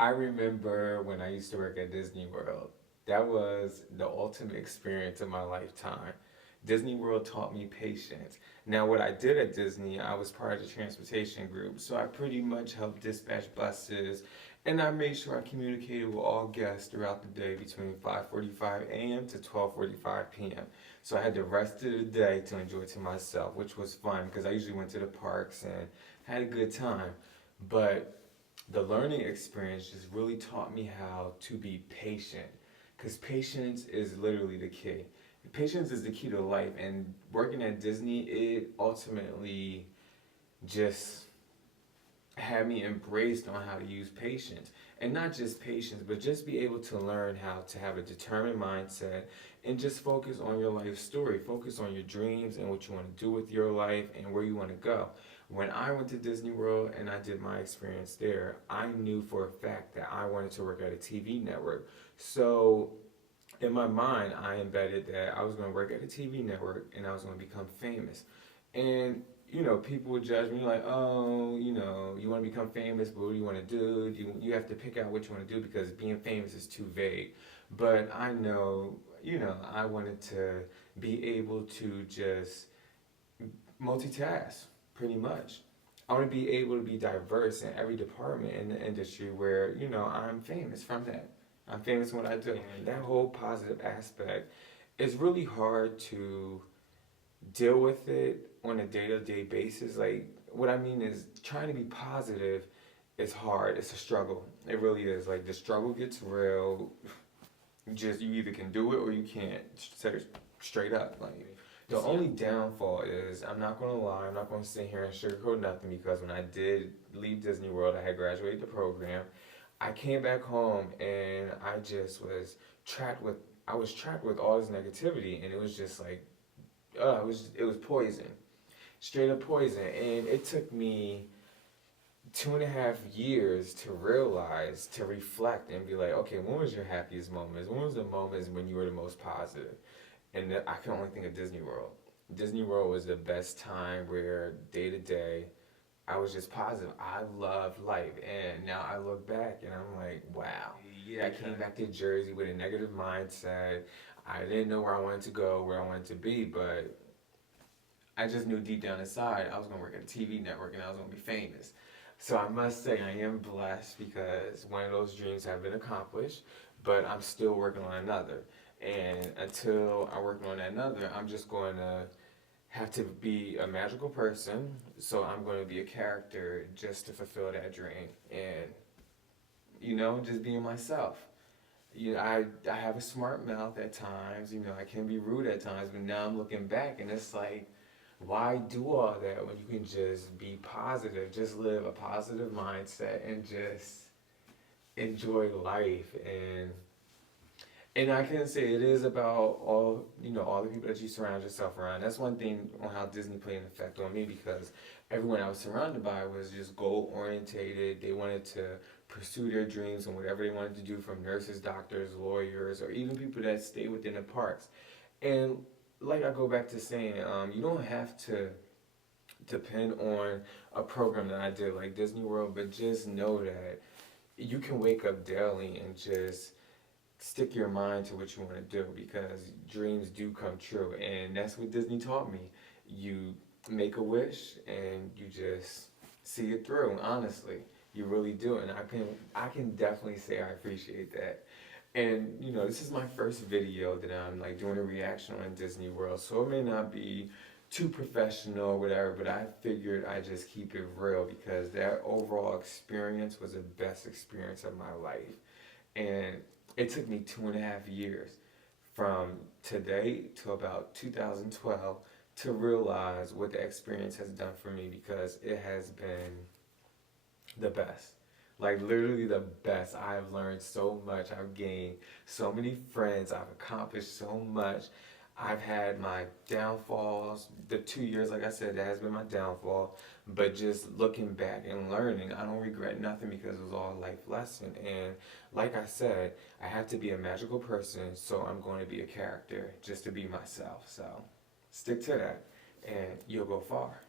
I remember when I used to work at Disney World. That was the ultimate experience of my lifetime. Disney World taught me patience. Now, what I did at Disney, I was part of the transportation group, so I pretty much helped dispatch buses, and I made sure I communicated with all guests throughout the day between 5:45 a.m. to 12:45 p.m. So I had the rest of the day to enjoy to myself, which was fun because I usually went to the parks and had a good time. But the learning experience just really taught me how to be patient because patience is literally the key. Patience is the key to life, and working at Disney, it ultimately just had me embraced on how to use patience. And not just patience, but just be able to learn how to have a determined mindset and just focus on your life story. Focus on your dreams and what you want to do with your life and where you want to go. When I went to Disney World and I did my experience there, I knew for a fact that I wanted to work at a TV network. So in my mind, I embedded that I was going to work at a TV network and I was going to become famous. And people would judge me like, oh, you want to become famous, but what do you want to do? You have to pick out what you want to do because being famous is too vague. But I know, I wanted to be able to just multitask pretty much. I want to be able to be diverse in every department in the industry where, I'm famous from that. I'm famous in what I do. And that whole positive aspect is really hard to deal with it on a day-to-day basis. Like, what I mean is trying to be positive is hard. It's a struggle. It really is. Like, the struggle gets real. Just, you either can do it or you can't. Straight up. Like, the only downfall is, I'm not going to lie, I'm not going to sit here and sugarcoat nothing because when I did leave Disney World, I had graduated the program. I came back home and I just was trapped with, I was trapped with all this negativity, and it was just like, it was poison, straight up poison. And it took me 2.5 years to realize, to reflect and be like, okay, when was your happiest moments? When was the moments when you were the most positive? And I can only think of Disney World. Disney World was the best time where day to day I was just positive. I loved life. And now I look back and I'm like, wow. Yeah, I came back to Jersey with a negative mindset. I didn't know where I wanted to go, where I wanted to be, but I just knew deep down inside I was going to work at a TV network and I was going to be famous. So I must say I am blessed because one of those dreams have been accomplished, but I'm still working on another. And until I work on another, I'm just going to have to be a magical person. So I'm going to be a character just to fulfill that dream. And, just being myself. I have a smart mouth at times. I can be rude at times, but now I'm looking back and it's like, why do all that when you can just be positive, just live a positive mindset and just enjoy life. And I can say it is about all the people that you surround yourself around. That's one thing on how Disney played an effect on me because everyone I was surrounded by was just goal orientated. They wanted to pursue their dreams and whatever they wanted to do, from nurses, doctors, lawyers, or even people that stay within the parks. And like I go back to saying, you don't have to depend on a program that I did like Disney World, but just know that you can wake up daily and just stick your mind to what you want to do because dreams do come true. And that's what Disney taught me. You make a wish and you just see it through, honestly. You really do. And I can definitely say I appreciate that. And this is my first video that I'm like doing a reaction on Disney World, so it may not be too professional or whatever, but I figured I just keep it real because that overall experience was the best experience of my life. And it took me 2.5 years from today to about 2012 to realize what the experience has done for me because it has been the best. Like, literally the best. I've learned so much. I've gained so many friends. I've accomplished so much. I've had my downfalls. The 2 years, like I said, that has been my downfall. But just looking back and learning, I don't regret nothing because it was all a life lesson. And like I said, I have to be a magical person, so I'm going to be a character just to be myself. So stick to that, and you'll go far.